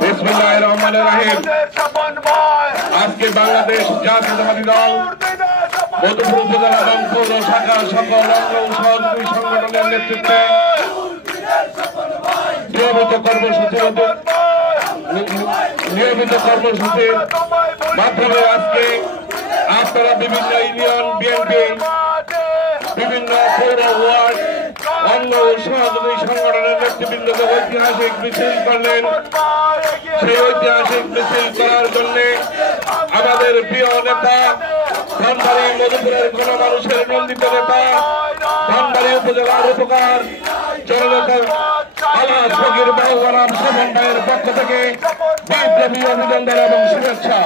বিসমিল্লাহির রহমানির রহিম। আজকে বাংলাদেশ জাতীয়তাবাদী দল মধুপুর উপজেলা রংপুর ও শাখা সকল অঙ্গ সহযোগী সংগঠনের নেতৃত্বে নিয়মিত কর্মসূচির মাধ্যমে আজকে আপনারা বিভিন্ন ইউনিয়ন বিএনপি বিভিন্ন পৌর ওয়ার্ড অঙ্গ সহযোগী সংগঠনের নেতৃবৃন্দকে ঐতিহাসিক মিছিল করলেন। সেই ঐতিহাসিক মিছিল করার জন্য আমাদের প্রিয় নেতা ধনবাড়ী মধুপুরের গণমানুষের নন্দিত নেতা ধনবাড়ী উপজেলার উপকার জননেতা আল্লাহ ফকির বাবু আলাম শোভন ভাইয়ের পক্ষ থেকে বিপ্লবী অভিনন্দন এবং শুভেচ্ছা।